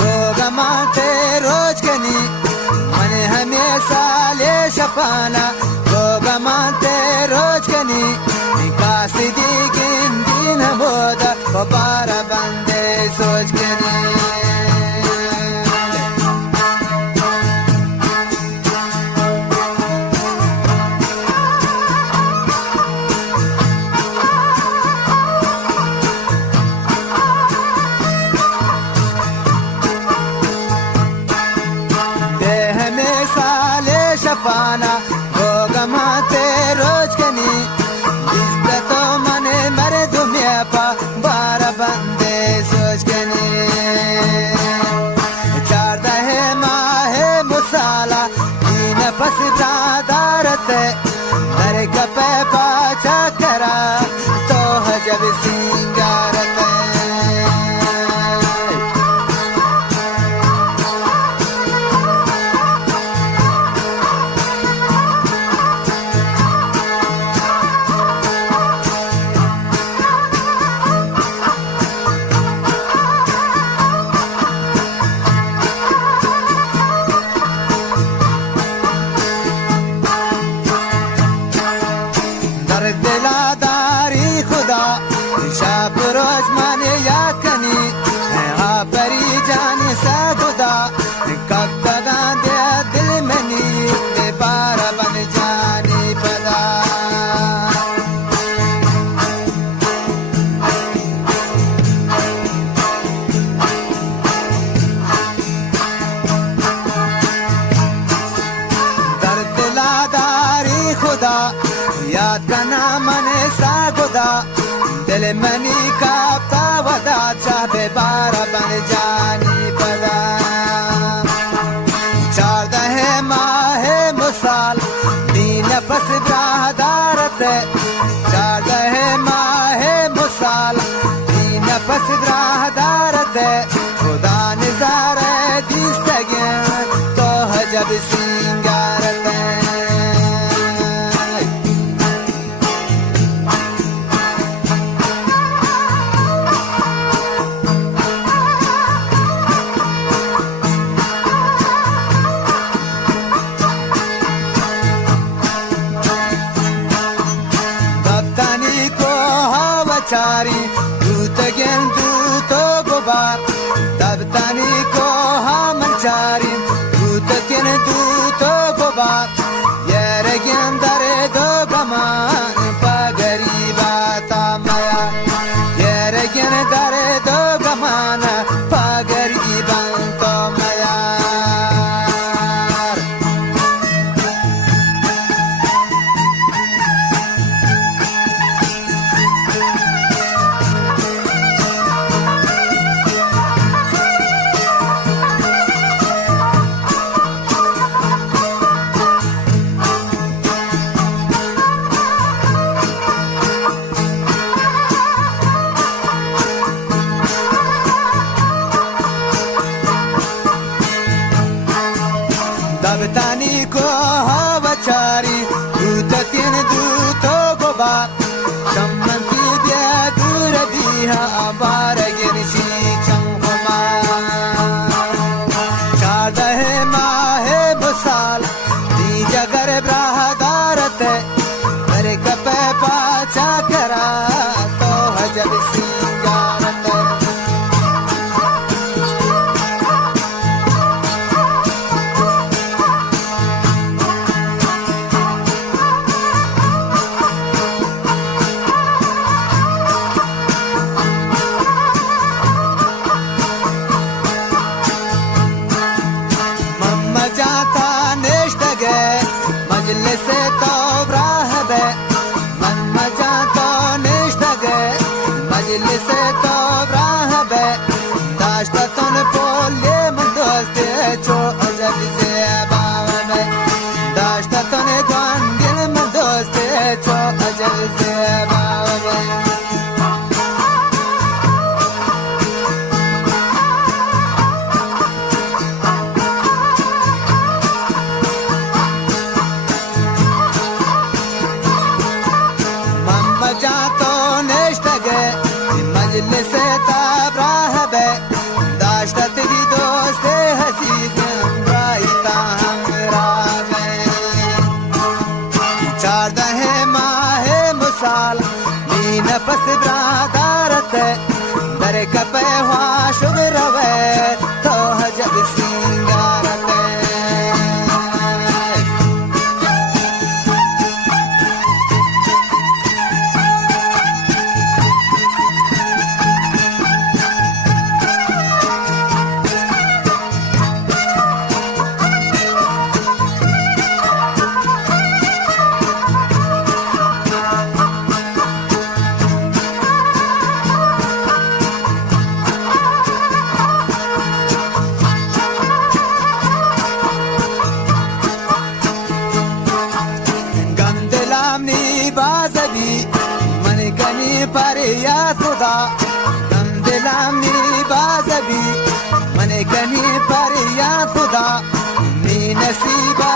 गोगमाते रोज कनी मन हमेशा ले शपाना गोगमाते रोज कनी कासिदी गिन दिन बोदा बारा बंदे सोच कनी शपाना गोगमाते रोज कनी इस तो मने मरे दुनिया पा बारा बंदे सोच कनी चारदा है माह मुसाला दीन पस दारत दर गपे पाचा करा तो हजब सिंगारत दिलादारी खुदा शाप रोज माने या कनी परी जाने सा खुदा कब तगा दे दिल में नींद बारा बन जाने पदा दर्द दिलादारी खुदा याद करना मने सा खुदा दिल मनी कापता वदा चाहे बारा बन जानी पदा चारदा है माह मुसाल दीन पस ब्रादारत चारदा है माह मुसाल दीन पस ब्रादारत खुदा निजारे दिस्तगे तो हजब सिंगारत वचारी दूत गेंदू तो गुबार तबतानी को हम चारी दूत गेंदू तो गुबार यार गेंदरे दो गमान पगरी बाता माया यार गेंदरे दो गमान पगरी बंतो माया तबतानी को वचारी दूत तीन दूतो गोबा सम्मति दिया दूर दिया बार गिरशी चंगमा चाद है माहे बुसाल दी जगर ब्राहदारत करे कपे पाचा करा तो हजब सिंगारत जाता नेश्तगे मजलिस तो ब्राहबे मन मजाता नेश्तगे मजलिस तो ब्राहबे दाश्ता तुन पोले मन दोस्ते चो अजब से बावे दाश्ता तुन द्वांगिल मन दोस्ते चो अजब से बावे जातो नेश्तगे मजलिस ताब्राहबे दाश्तत दी दोस्ते हसीस रायता हमरावे चारदहे माहे मुसाल मीन पस ब्रादारत दर कपे हुआ शुभ रवे तो हजब सिंगारत बाज़बी मन कनी पर या खुदा दम दिलामी बाज़बी मन कनी पर या खुदा नी नसीबा